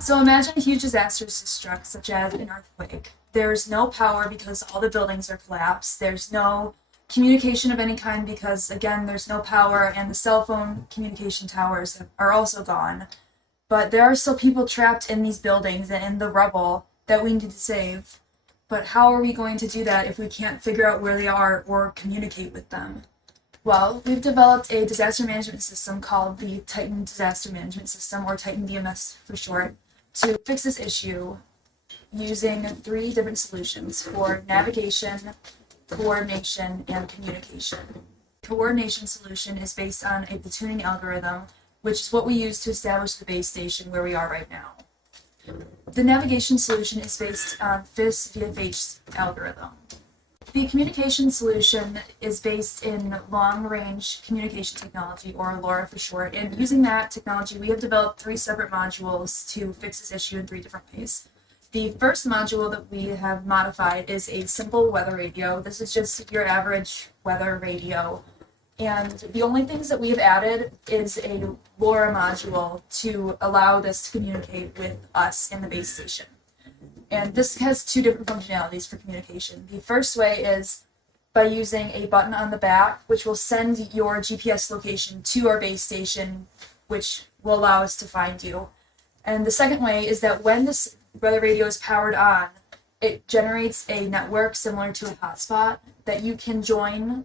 So imagine a huge disaster has struck, such as an earthquake. There's no power because all the buildings are collapsed. There's no communication of any kind because, again, there's no power, and the cell phone communication towers are also gone. But there are still people trapped in these buildings and in the rubble that we need to save. But how are we going to do that if we can't figure out where they are or communicate with them? Well, we've developed a disaster management system called the Titan Disaster Management System, or Titan DMS for short, to fix this issue using 3 different solutions for navigation, coordination, and communication. The coordination solution is based on a platooning algorithm, which is what we use to establish the base station where we are right now. The navigation solution is based on FIS VFH algorithm. The communication solution is based in long-range communication technology, or LoRa for short, and using that technology, we have developed 3 separate modules to fix this issue in 3 different ways. The first module that we have modified is a simple weather radio. This is just your average weather radio. And the only things that we have added is a LoRa module to allow this to communicate with us in the base station. And this has 2 different functionalities for communication. The first way is by using a button on the back, which will send your GPS location to our base station, which will allow us to find you. And the second way is that when this weather radio is powered on, it generates a network similar to a hotspot that you can join,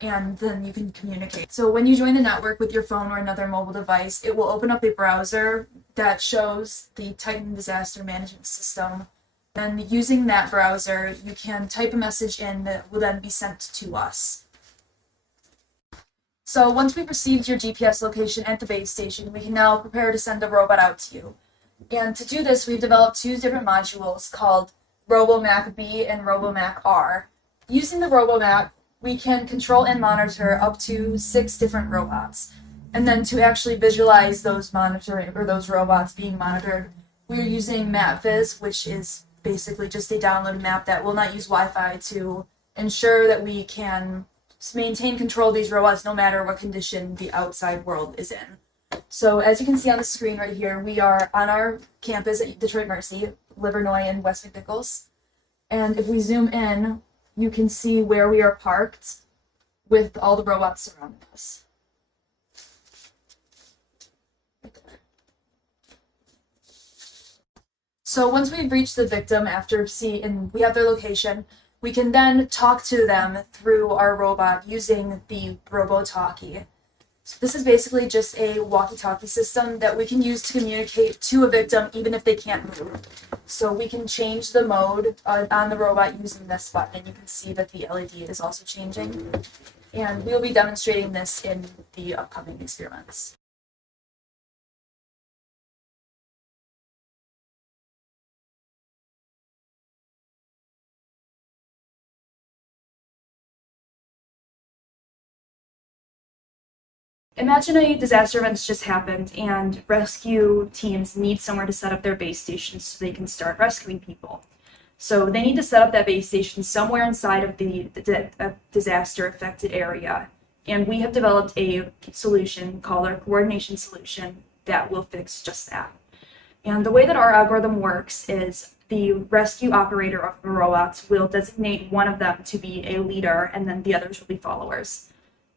and then you can communicate. So when you join the network with your phone or another mobile device, it will open up a browser that shows the Titan Disaster Management System. Then using that browser, you can type a message in that will then be sent to us. So once we've received your GPS location at the base station, we can now prepare to send a robot out to you. And to do this, we've developed 2 different modules called RoboMac B and RoboMac R. Using the RoboMac, we can control and monitor up to 6 different robots. And then to actually visualize those robots being monitored, we're using MapViz, which is basically just a downloaded map that will not use Wi-Fi to ensure that we can maintain control of these robots no matter what condition the outside world is in. So as you can see on the screen right here, we are on our campus at Detroit Mercy, Livernois and West McNichols. And if we zoom in, you can see where we are parked with all the robots surrounding us. So once we've reached the victim and we have their location, we can then talk to them through our robot using the RoboTalkie. So this is basically just a walkie-talkie system that we can use to communicate to a victim even if they can't move. So we can change the mode on the robot using this button, and you can see that the LED is also changing. And we'll be demonstrating this in the upcoming experiments. Imagine a disaster event's just happened and rescue teams need somewhere to set up their base stations so they can start rescuing people. So they need to set up that base station somewhere inside of the disaster-affected area. And we have developed a solution called our coordination solution that will fix just that. And the way that our algorithm works is the rescue operator of the robots will designate one of them to be a leader, and then the others will be followers.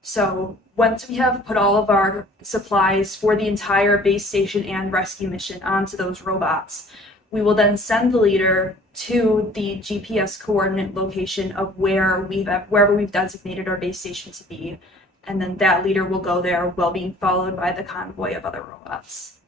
So once we have put all of our supplies for the entire base station and rescue mission onto those robots, we will then send the leader to the GPS coordinate location of wherever we've designated our base station to be, and then that leader will go there while being followed by the convoy of other robots.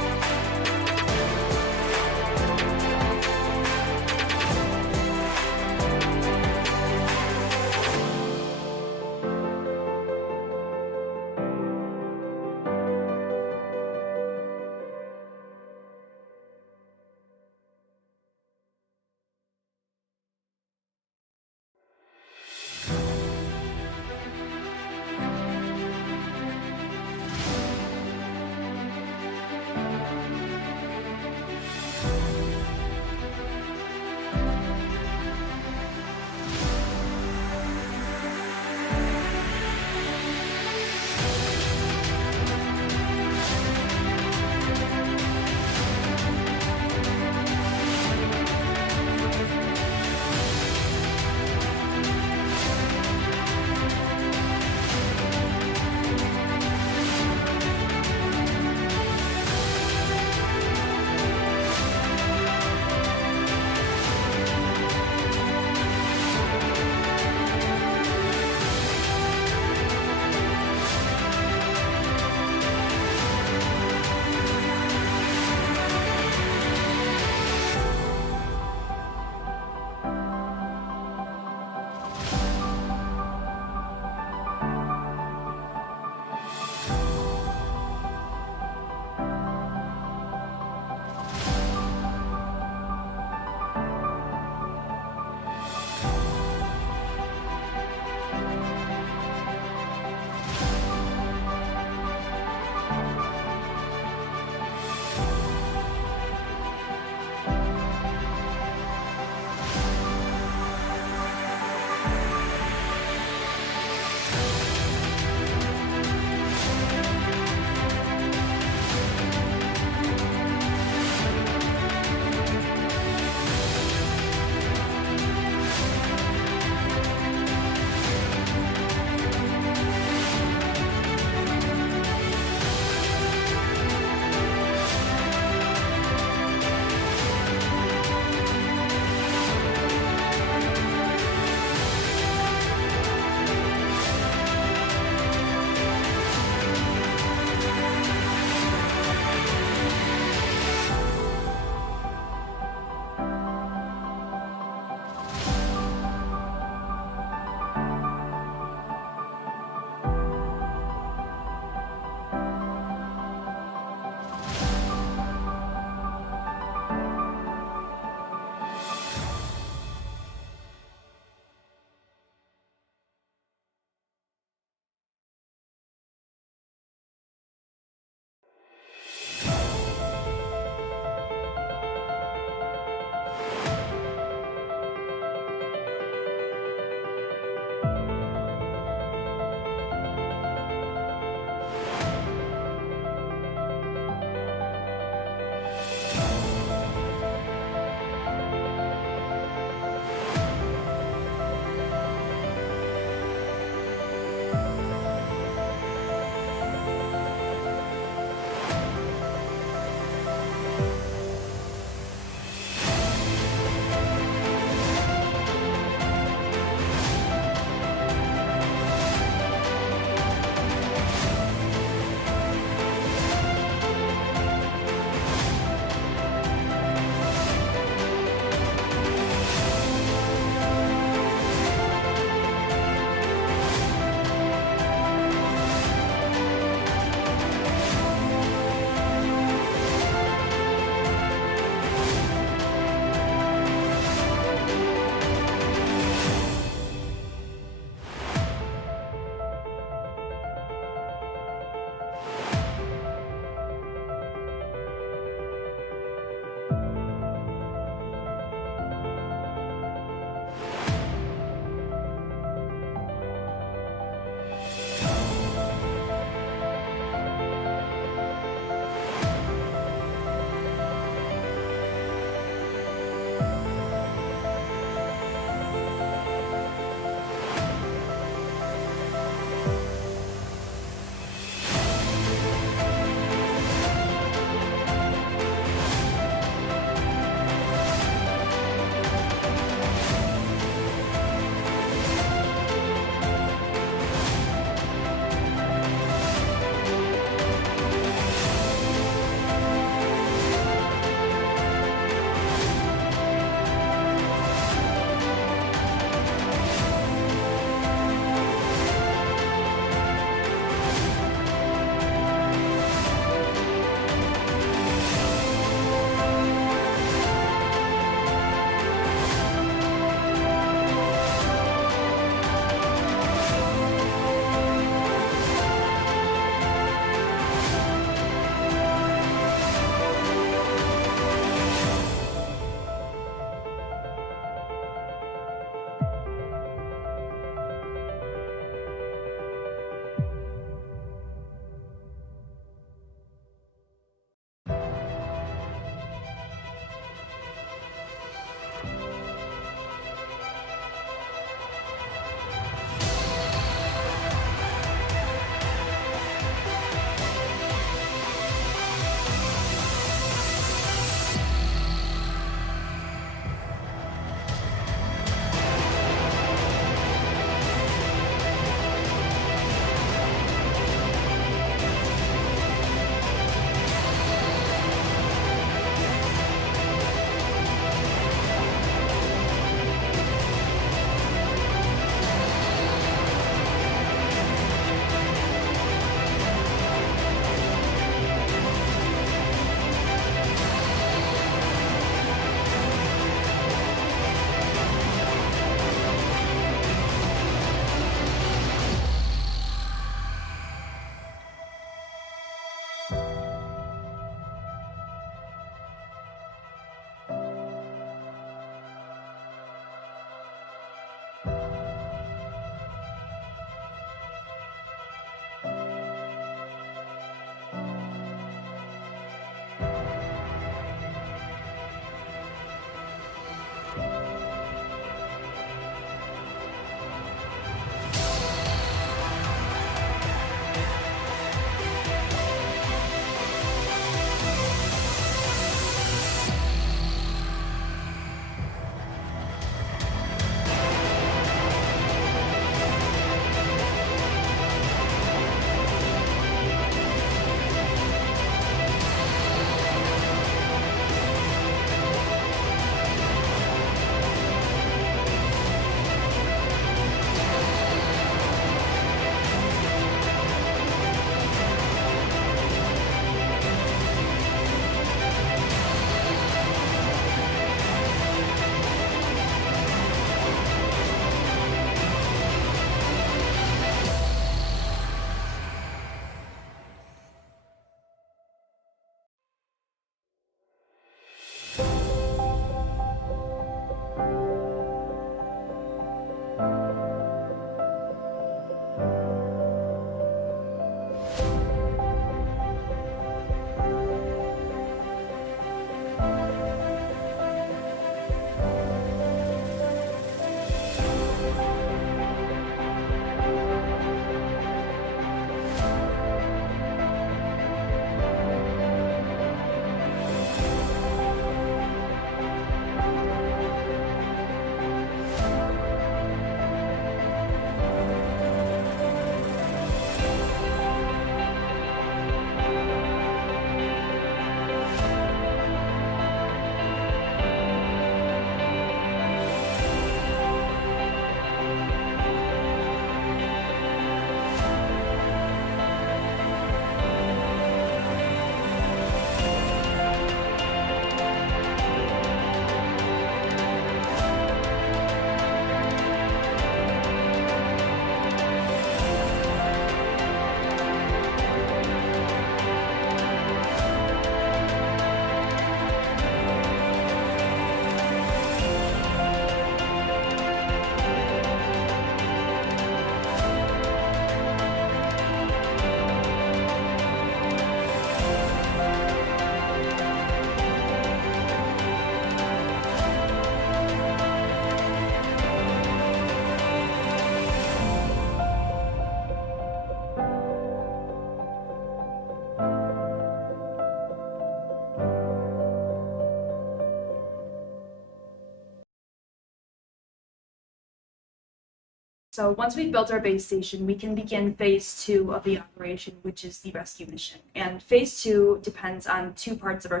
So once we've built our base station, we can begin phase 2 of the operation, which is the rescue mission. And phase 2 depends on two of our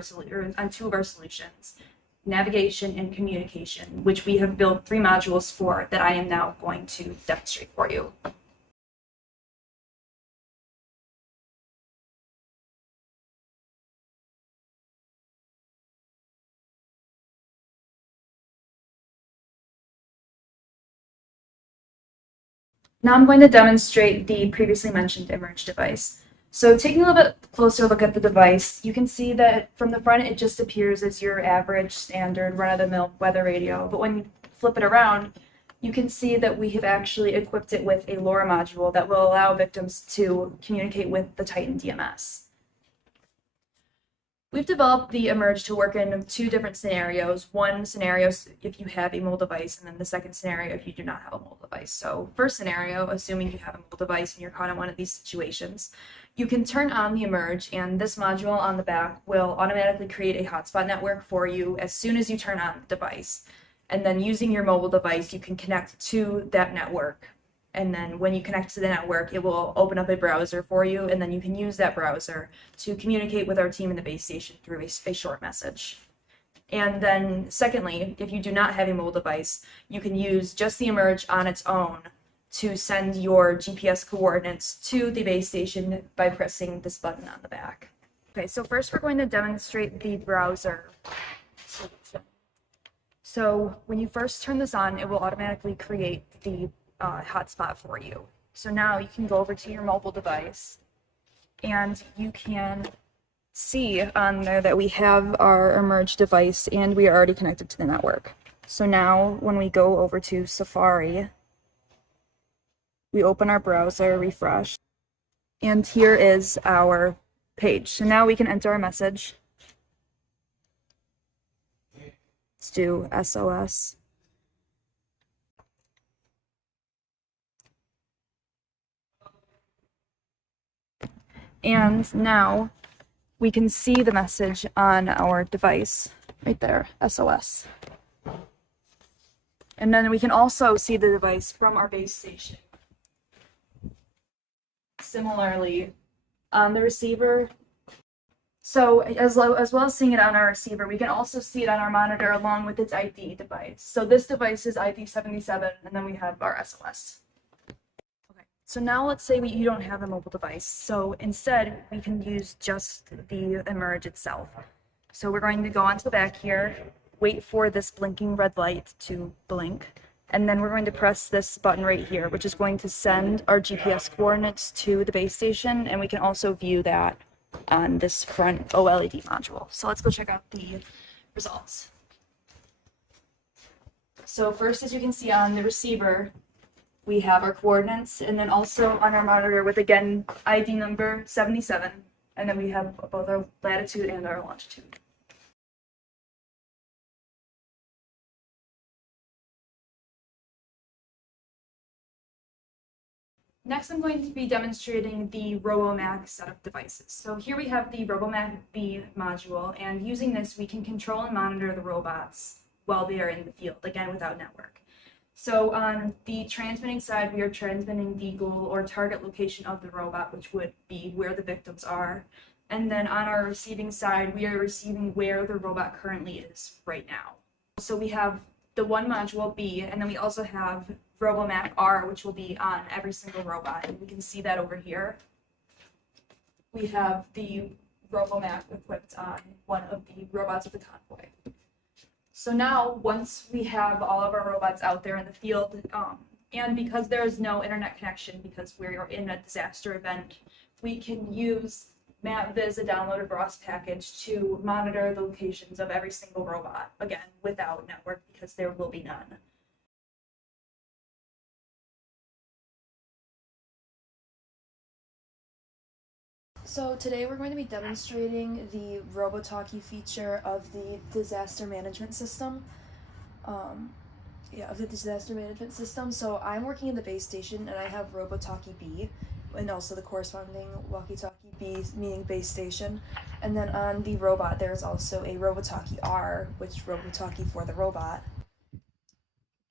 solutions, navigation and communication, which we have built 3 modules for that I am now going to demonstrate for you. Now I'm going to demonstrate the previously mentioned Emerge device. So taking a little bit closer look at the device, you can see that from the front it just appears as your average standard run-of-the-mill weather radio, but when you flip it around, you can see that we have actually equipped it with a LoRa module that will allow victims to communicate with the Titan DMS. We've developed the Emerge to work in 2 different scenarios. One scenario if you have a mobile device, and then the second scenario if you do not have a mobile device. So first scenario, assuming you have a mobile device and you're caught in one of these situations, you can turn on the Emerge, and this module on the back will automatically create a hotspot network for you as soon as you turn on the device. And then using your mobile device, you can connect to that network. And then when you connect to the network, it will open up a browser for you, and then you can use that browser to communicate with our team in the base station through a short message. And then secondly, if you do not have a mobile device, you can use just the Emerge on its own to send your GPS coordinates to the base station by pressing this button on the back. Okay, so first we're going to demonstrate the browser solution. So when you first turn this on, it will automatically create the hotspot for you. So now you can go over to your mobile device and you can see on there that we have our Emerge device and we are already connected to the network. So now when we go over to Safari, we open our browser, refresh, and here is our page. So now we can enter our message. Let's do SOS. And now we can see the message on our device right there, SOS. And then we can also see the device from our base station. Similarly, on the receiver, so as well as seeing it on our receiver, we can also see it on our monitor along with its ID device. So this device is ID 77, and then we have our SOS. So now let's say you don't have a mobile device. So instead, we can use just the Emerge itself. So we're going to go onto the back here, wait for this blinking red light to blink, and then we're going to press this button right here, which is going to send our GPS coordinates to the base station, and we can also view that on this front OLED module. So let's go check out the results. So first, as you can see on the receiver, we have our coordinates, and then also on our monitor with, again, ID number 77, and then we have both our latitude and our longitude. Next, I'm going to be demonstrating the RoboMac set of devices. So here we have the RoboMac B module, and using this, we can control and monitor the robots while they are in the field, again, without network. So on the transmitting side, we are transmitting the goal or target location of the robot, which would be where the victims are. And then on our receiving side, we are receiving where the robot currently is right now. So we have the one module B, and then we also have RoboMac R, which will be on every single robot. And we can see that over here. We have the RoboMac equipped on one of the robots of the convoy. So now, once we have all of our robots out there in the field, and because there is no internet connection, because we're in a disaster event, we can use MapViz, a downloaded ROS package, to monitor the locations of every single robot, again, without network, because there will be none. So today we're going to be demonstrating the RoboTalkie feature of the disaster management system. So I'm working in the base station, and I have RoboTalkie B, and also the corresponding walkie-talkie B, meaning base station. And then on the robot, there's also a RoboTalkie R, which RoboTalkie for the robot.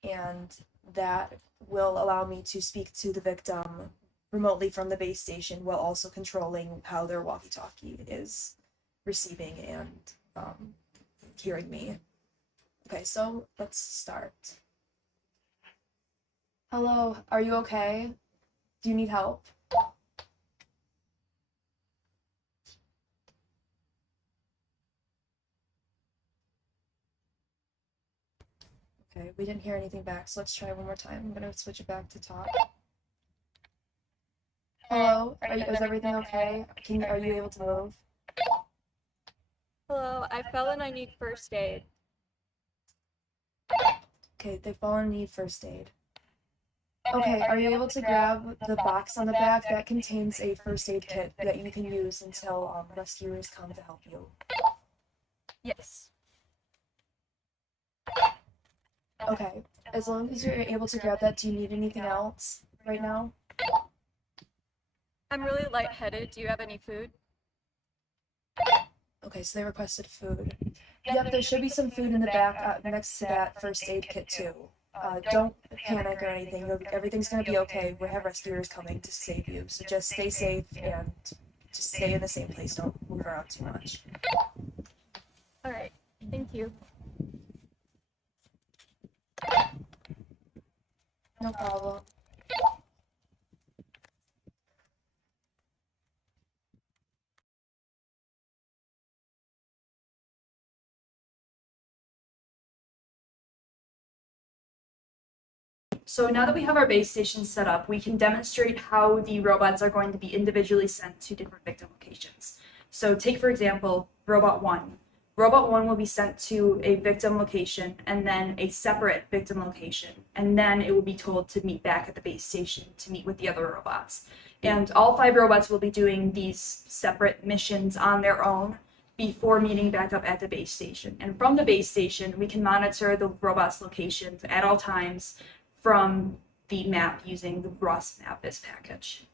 And that will allow me to speak to the victim remotely from the base station while also controlling how their walkie-talkie is receiving and hearing me. Okay, so let's start. Hello, are you okay? Do you need help? Okay, we didn't hear anything back, so let's try one more time. I'm gonna switch it back to talk. Hello, is everything okay? Are you able to move? Hello, I fell and I need first aid. Okay, they've fallen need first aid. Okay, are you able to grab the box on the back that contains a first aid kit that you can use until rescuers come to help you? Yes. Okay, as long as you're able to grab that, do you need anything else right now? I'm really lightheaded. Do you have any food? Okay, so they requested food. Yep, there should be some food in the back next to that first aid kit too. Don't panic or anything. Everything's gonna be okay. We have rescuers coming to save you, so just stay safe and just stay in the same place. Don't move around too much. All right. Thank you. No problem. So now that we have our base station set up, we can demonstrate how the robots are going to be individually sent to different victim locations. So take, for example, Robot 1. Robot 1 will be sent to a victim location and then a separate victim location, and then it will be told to meet back at the base station to meet with the other robots. And all 5 robots will be doing these separate missions on their own before meeting back up at the base station. And from the base station, we can monitor the robots' locations at all times from the map using the Rust Mapvis package.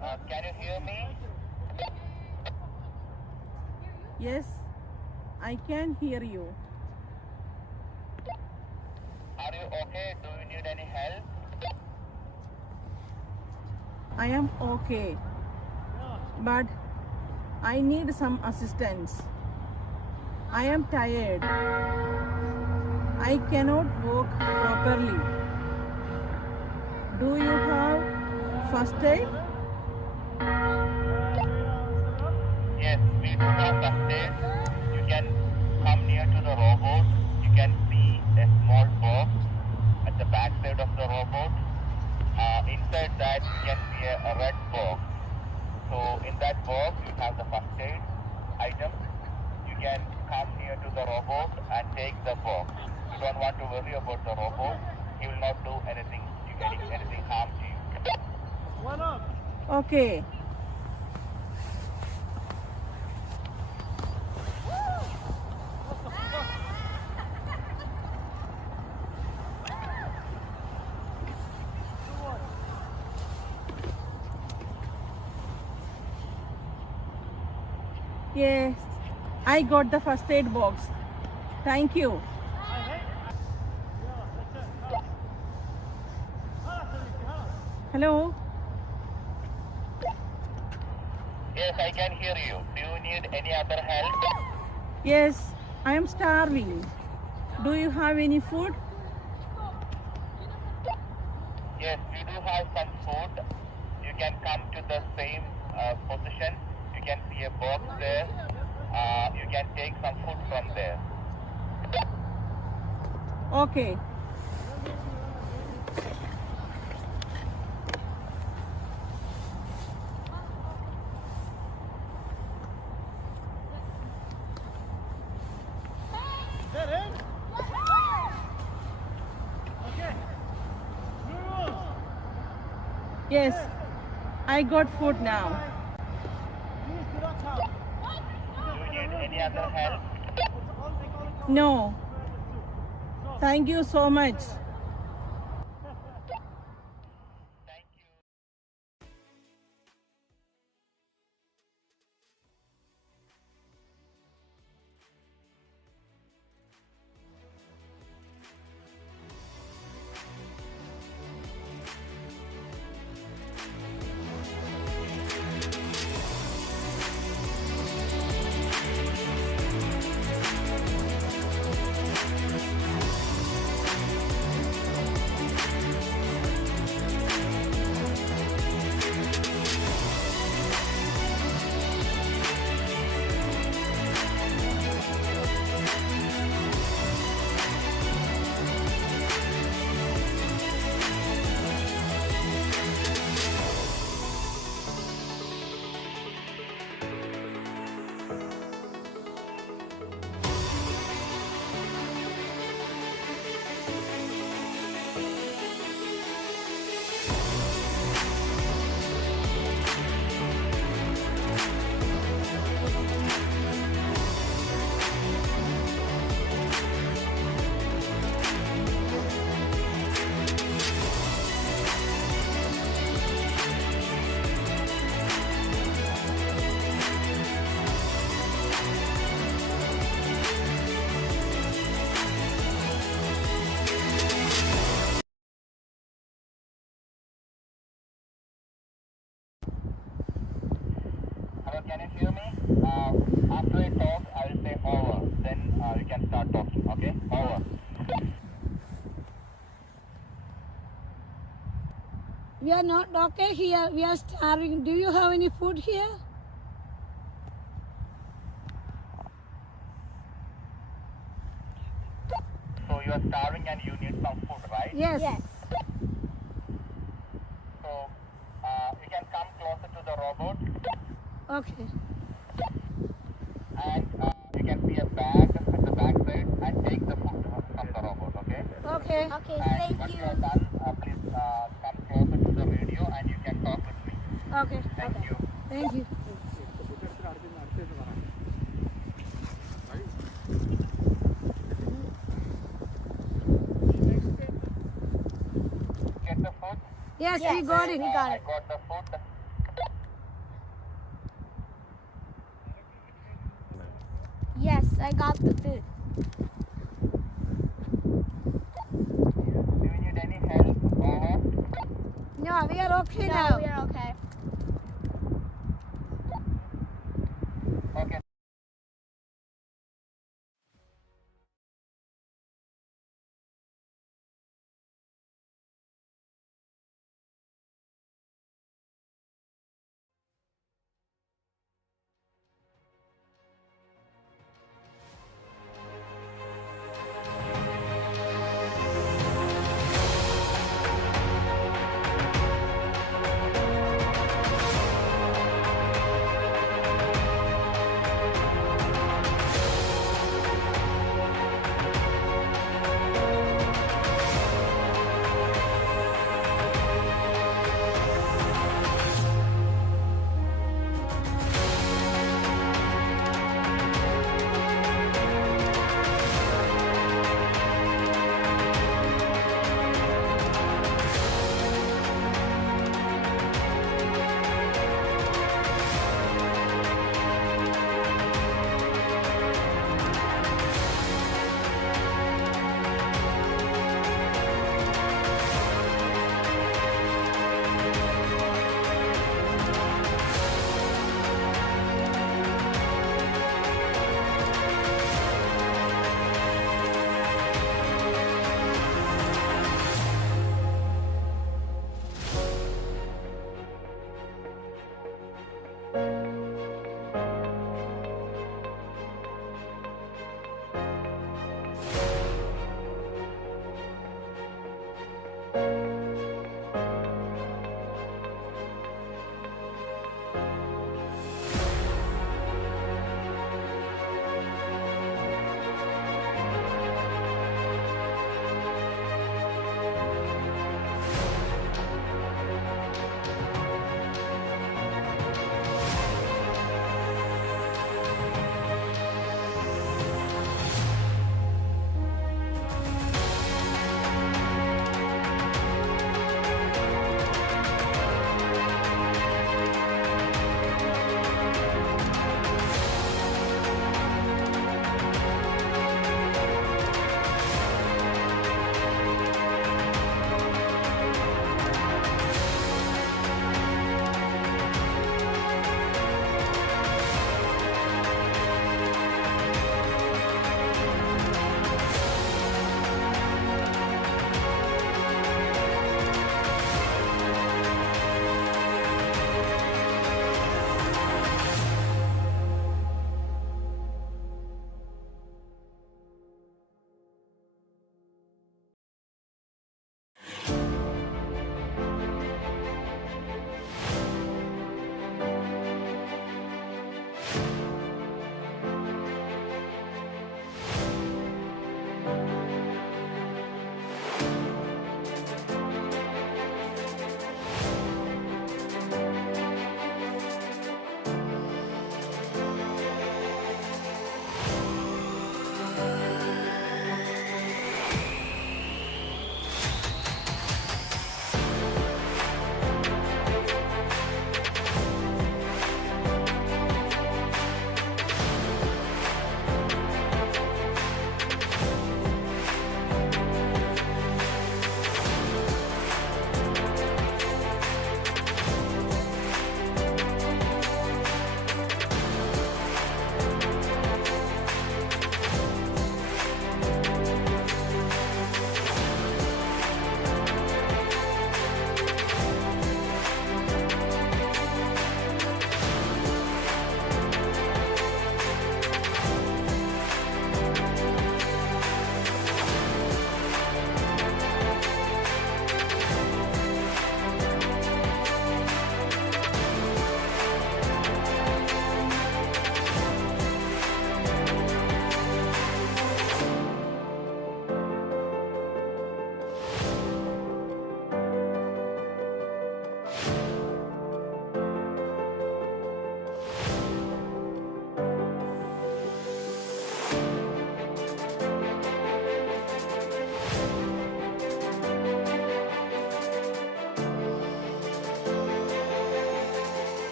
Can you hear me? Yes, I can hear you. Are you okay? Do you need any help? I am okay, but I need some assistance. I am tired. I cannot walk properly. Do you have first aid? Yes, we do have first aid. You can come near to the robot. You can see a small box at the back side of the robot. Inside that you can see a red box. So in that box you have the first aid item. You can come near to the robot and take the box. You don't want to worry about the robot. He will not do anything harm to you. Okay. Yes, I got the first aid box. Thank you. Hello? Yes, I can hear you. Do you need any other help? Yes, I am starving. Do you have any food? Yes, we do have some food. You can come to the same position. You can see a box there. You can take some food from there. Okay. Yes, I got food now. Do you need any other help? No. Thank you so much. Thank you. Hello, can you hear me? After I talk, I will say over. Then you can start talking. Okay? Over. We are not okay here. We are starving. Do you have any food here? So you are starving and you need some food, right? Yes. So you can come closer to the robot Okay. and you can see a bag at the back side and take the food from the robot. Okay? Okay. And once you are done, please come closer to the radio and you can talk with me. Okay. Thank you. Thank you. Get the food? Yes, we got it. I got the food. Yes, I got the food. Do you need any help? Over. No, we are okay No, now. we are okay.